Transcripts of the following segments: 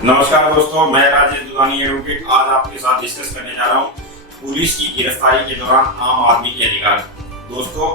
नमस्कार दोस्तों, मैं राजेश दुधानी एडवोकेट आज आपके साथ डिस्कस करने जा रहा हूँ पुलिस की गिरफ्तारी के दौरान आम आदमी के अधिकार। दोस्तों,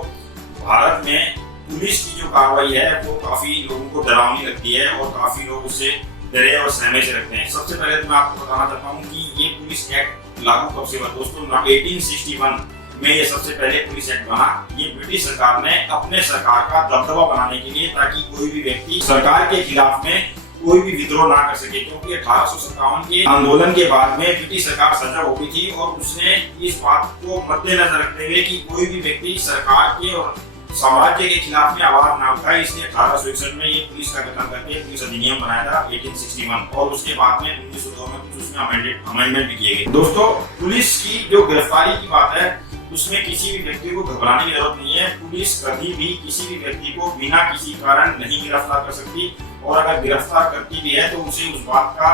भारत में पुलिस की जो कार्रवाई है वो काफी लोगों को डरावनी लगती है और काफी लोग उससे डरे और सहमे से रखते हैं। सबसे पहले तो मैं आपको बताना चाहता हूँ कि ये पुलिस एक्ट लागू कब से हुआ। दोस्तों, 1861 में ये सबसे पहले पुलिस एक्ट बना। ये ब्रिटिश सरकार ने अपने सरकार का दबदबा बनाने के लिए, ताकि कोई भी व्यक्ति सरकार के खिलाफ में कोई भी विद्रोह ना कर सके, क्योंकि 1857 के आंदोलन के बाद में ब्रिटिश सरकार सजग हो गई थी और उसने इस बात को मद्देनजर रखते हुए कि कोई भी व्यक्ति सरकार के और साम्राज्य के खिलाफ में आवाज ना उठाए, इसलिए 1861 में ये पुलिस का गठन करके पुलिस अधिनियम बनाया था 1861। और उसके बाद में 1902 में कुछ उसमें अमेंडमेंट भी किए गए। दोस्तों, पुलिस की जो गिरफ्तारी की बात है उसमें किसी भी व्यक्ति को घबराने की जरूरत नहीं है। पुलिस कभी भी किसी भी व्यक्ति को बिना किसी कारण नहीं गिरफ्तार कर सकती, और अगर गिरफ्तार करती भी है तो उसे उस बात का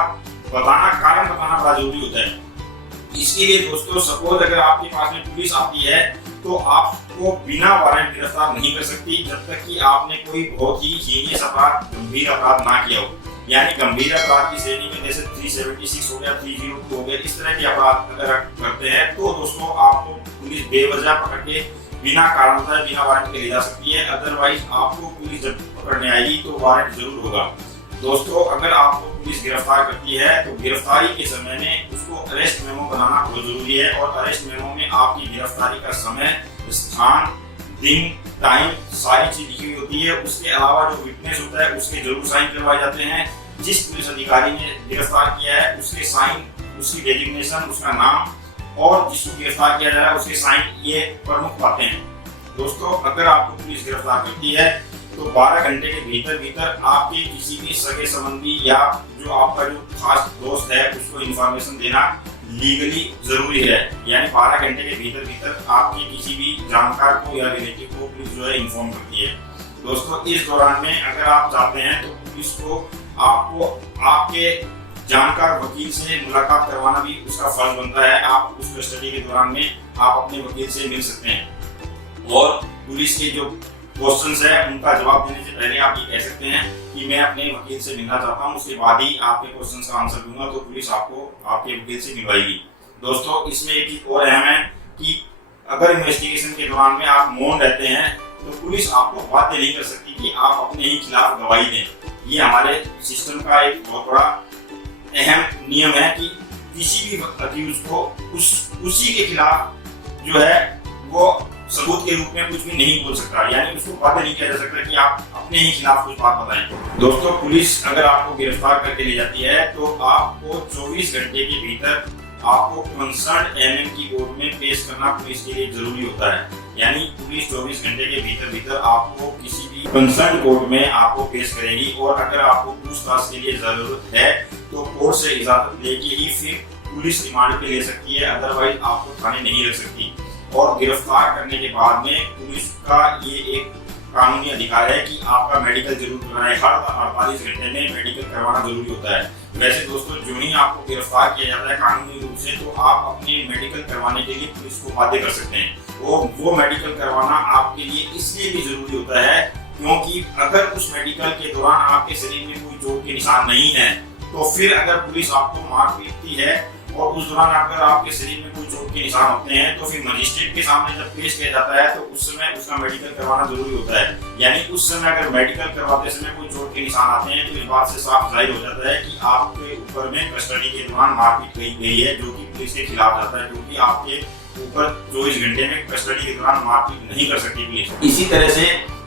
कारण बताना बड़ा जरूरी होता है। इसके लिए दोस्तों, सपोज अगर आपके पास में पुलिस आती है तो आपको बिना वारंट गिरफ्तार नहीं कर सकती जब तक कि आपने कोई बहुत ही हीनियस अपराध, गंभीर अपराध ना किया हो। यानी गंभीर अपराध की श्रेणी में जैसे 376 हो गया, 302 हो गया, इस तरह के अपराध अगर करते हैं तो दोस्तों आपको पुलिस बेवजह पकड़ के बिना कारण बताए, बिना वारंट के ले जा सकती है। अदरवाइज आपको पुलिस जब पकड़ने आएगी तो वारंट जरूर होगा। दोस्तों, अगर आपको पुलिस गिरफ्तार करती है तो गिरफ्तारी के समय में उसको अरेस्ट मेमो बनाना बहुत जरूरी है, और अरेस्ट मेमो में आपकी गिरफ्तारी का समय, स्थान, दिन, टाइम सारी चीज लिखी हुई होती है। उसके अलावा जो विटनेस होता है उसके जरूर साइन करवाए जाते हैं। जिस पुलिस अधिकारी ने गिरफ्तार किया है उसके साइन, उसकी डेजिग्नेशन, उसका नाम, और जिसको गिरफ्तार किया जा रहा है उसके साइन, ये प्रमुख बातें हैं। दोस्तों, अगर आपको पुलिस गिरफ्तार करती है तो 12 घंटे के भीतर आपके किसी भी सगे संबंधी या जो आपका जो खास दोस्त है उसको इन्फॉर्मेशन देना लीगली जरूरी है। यानी 12 घंटे के भीतर आपके किसी भी जानकार को या रिलेटिव को पुलिस जो है इन्फॉर्म करती है। दोस्तों, इस दौरान में अगर आप चाहते हैं तो पुलिस को आपको आपके जानकार वकील से मुलाकात करवाना भी उसका फर्ज बनता है। आप उस कस्टडी के दौरान में आप अपने वकील से मिल सकते हैं, और पुलिस के जो क्वेश्चंस है उनका जवाब देने से पहले आप ये कह सकते हैं कि मैं अपने वकील से मिलना चाहता हूं, उसके बाद ही आपके क्वेश्चंस का आंसर दूंगा, तो पुलिस आपको आपके वकील से मिलवाएगी। दोस्तों, इसमें एक चीज और अहम है कि अगर इन्वेस्टिगेशन के दौरान में आप मौन रहते हैं तो पुलिस आपको बाध्य नहीं कर सकती कि आप अपने ही खिलाफ गवाही दें। ये हमारे सिस्टम का एक बहुत बड़ा अहम नियम है कि किसी भी अक्यूज को उसी के खिलाफ जो है वो सबूत के रूप में कुछ भी नहीं बोल सकता, यानी उसको बाध्य नहीं किया जा सकता कि आप अपने ही खिलाफ कुछ बात बताएं। दोस्तों, पुलिस अगर आपको गिरफ्तार करके ले जाती है तो आपको 24 घंटे के भीतर आपको कंसर्न एमएम की कोर्ट में पेश करना पुलिस के लिए जरूरी होता है। यानी पुलिस 24 घंटे के भीतर आपको किसी भी कंसर्न कोर्ट में आपको पेश करेगी, और अगर आपको पूछताछ के लिए जरूरत है तो कोर्ट से इजाजत लेके ही फिर पुलिस रिमांड पे ले सकती है, अदरवाइज आपको थाने नहीं रख सकती। और गिरफ्तार करने के बाद में पुलिस का ये एक कानूनी अधिकार है कि आपका मेडिकल जरूर करवाएं। हर 48 घंटे में मेडिकल करवाना जरूरी होता है। वैसे दोस्तों, जो ही आपको गिरफ्तार किया जाता है कानूनी रूप से, तो आप अपने मेडिकल करवाने के लिए पुलिस को बाध्य कर सकते हैं। और वो मेडिकल करवाना आपके लिए इसलिए भी जरूरी होता है क्योंकि अगर उस मेडिकल के दौरान आपके शरीर में कोई चोट के निशान नहीं है तो फिर अगर पुलिस आपको मार पीटती है और उस दौरान अगर आपके शरीर में कोई चोट के निशान होते हैं तो फिर मजिस्ट्रेट के सामने जब पेश किया जाता है तो उस समय उसका मेडिकल करवाना जरूरी होता है। यानी उस समय अगर मेडिकल करवाते समय कोई चोट के निशान आते हैं तो इस बात से साफ जाहिर हो जाता है कि आपके ऊपर में कस्टडी के दौरान मारपीट की गई है, जो कि पुलिस के खिलाफ जाता है, क्योंकि आपके ऊपर 24 घंटे में कस्टडी के दौरान मारपीट नहीं कर सकती पुलिस। इसी तरह से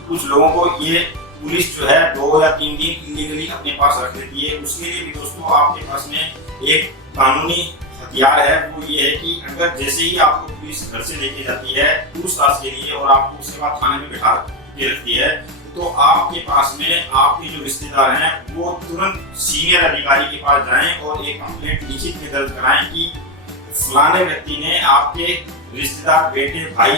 कुछ लोगों को ये पुलिस जो है 2 या 3 दिन इलीगली अपने पास रख लेती है। उसके लिए भी दोस्तों आपके पास में एक कानूनी हथियार है, वो ये है कि अगर जैसे ही आपको पुलिस घर से लेके जाती है पूछताछ के लिए और आपको उसके बाद थाने में बैठा के रखती है, तो आपके पास में आपके जो रिश्तेदार हैं वो तुरंत सीनियर अधिकारी के पास जाएं और एक कंप्लेंट लिखित में दर्ज कराएं कि फलाने व्यक्ति ने आपके रिश्तेदार, बेटे, भाई,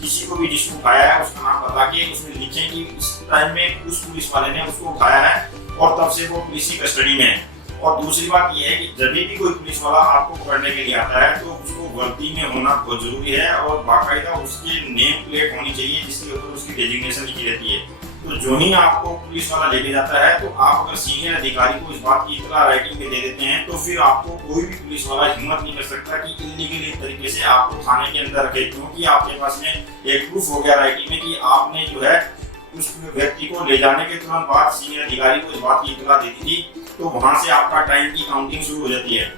किसी को भी जिसको उठाया है उसका नाम बता के उसमें लिखें कि इस टाइम में उस पुलिस वाले ने उसको उठाया है और तब से वो पुलिस की कस्टडी में है। और दूसरी बात यह है कि जब भी कोई पुलिस वाला आपको पकड़ने के लिए आता है तो उसको वर्दी में होना बहुत जरूरी है, और बाकायदा उसकी नेम प्लेट होनी चाहिए जिसके ऊपर उसकी डेजिग्नेशन लिखी रहती है। तो जो ही आपको पुलिस वाला लेके जाता है तो आप अगर सीनियर अधिकारी को इस बात की इत्तला राइटिंग में दे देते हैं तो फिर आपको कोई भी पुलिस वाला हिम्मत नहीं कर सकता कि इल्लीगली तरीके से आपको थाने के अंदर रखे, क्योंकि आपके पास में एक प्रूफ हो गया राइटिंग में कि आपने जो है उस व्यक्ति को ले जाने के तुरंत बाद सीनियर अधिकारी को इस बात की इत्तला दी थी। तो वहां से आपका टाइम की काउंटिंग शुरू हो जाती है।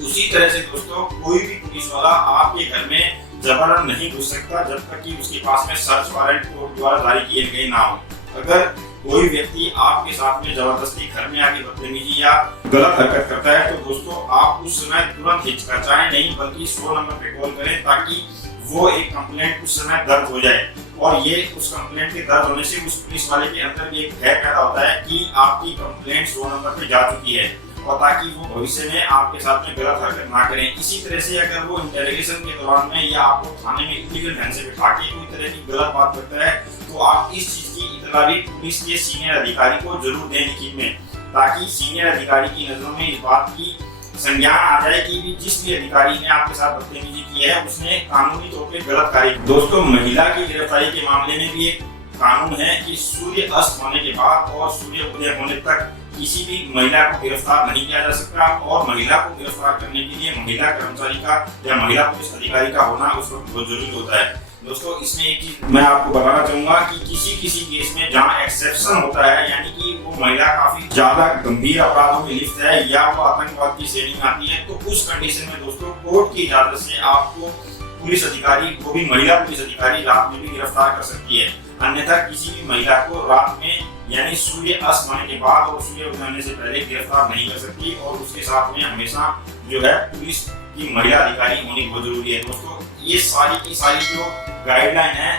उसी तरह से दोस्तों कोई भी पुलिस वाला आपके घर में जबरन नहीं घुस सकता जब तक कि उसके पास में सर्च वारंट कोर्ट द्वारा जारी किए गए ना हो। अगर कोई व्यक्ति आपके साथ में जबरदस्ती घर में आके बदतमीजी या गलत हरकत करता है तो दोस्तों आप उस समय तुरंत हिचकिचाएं नहीं, बल्कि 100 नंबर पे कॉल करें ताकि वो एक कंप्लेंट उस समय दर्ज हो जाए। और ये उस कंप्लेंट के दर्ज होने से उस पुलिस वाले के अंदर भी एक भय पैदा होता है कि आपकी कंप्लेंट 100 नंबर पे जा चुकी है, और ताकि वो भविष्य में आपके साथ में गलत हरकत ना करें। इसी तरह से अगर वो इंटेरोगेशन के दौरान में या आपको थाने में इलीगल ढंग से बिठा के कोई तरह की गलत बात करता है तो आप इस चीज की इत्तला भी पुलिस के सीनियर अधिकारी को जरूर दें लिखित में, ताकि सीनियर अधिकारी की नजरों में इस बात की संज्ञान आ जाए कि भी जिस भी अधिकारी ने आपके साथ बदतमीजी की है उसने कानूनी तौर पे गलत कार्य। दोस्तों महिला की गिरफ्तारी के मामले में भी एक कानून है कि सूर्य अस्त होने के बाद और सूर्य उदय होने तक किसी भी महिला को गिरफ्तार नहीं किया जा सकता, और महिला को गिरफ्तार करने के लिए महिला कर्मचारी का या महिला पुलिस अधिकारी का होना उस वक्त बहुत जरूरी होता है। दोस्तों इसमें एक चीज मैं आपको बताना चाहूंगा कि किसी केस में जहाँ एक्सेप्शन होता है, यानी कि वो महिला काफी ज्यादा गंभीर अपराधों में लिप्त है या वो आतंकवाद की श्रेणी में आती है, तो उस कंडीशन में दोस्तों कोर्ट की इजाजत से आपको पुलिस अधिकारी, वो भी महिला पुलिस अधिकारी, रात में भी गिरफ्तार कर सकती है। अन्यथा किसी भी महिला को रात में यानी सूर्य अस्त होने के बाद और सूर्य उदय होने से पहले गिरफ्तार नहीं कर सकती, और उसके साथ में हमेशा जो है पुलिस की महिला अधिकारी होनी बहुत जरूरी है। दोस्तों ये सारी की सारी जो गाइडलाइन है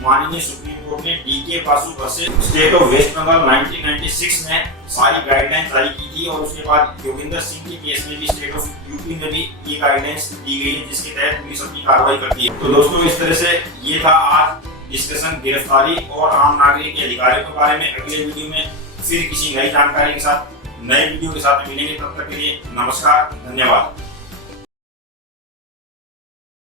माननीय सुप्रीम कोर्ट ने DK Basu versus state of West Bengal 1996 में सारी गाइडलाइन जारी की थी, और उसके बाद योगेंद्र सिंह के केस में भी स्टेट ऑफ यूपी में भी ये गाइडलाइंस दी गई है जिसके तहत पुलिस अपनी कार्रवाई करती है। तो दोस्तों इस तरह से ये था आज डिस्कशन गिरफ्तारी और आम नागरिक के अधिकारों के बारे में। अगले वीडियो में फिर किसी नई जानकारी के साथ नए वीडियो के साथ मिलेंगे, तब तक के लिए नमस्कार, धन्यवाद।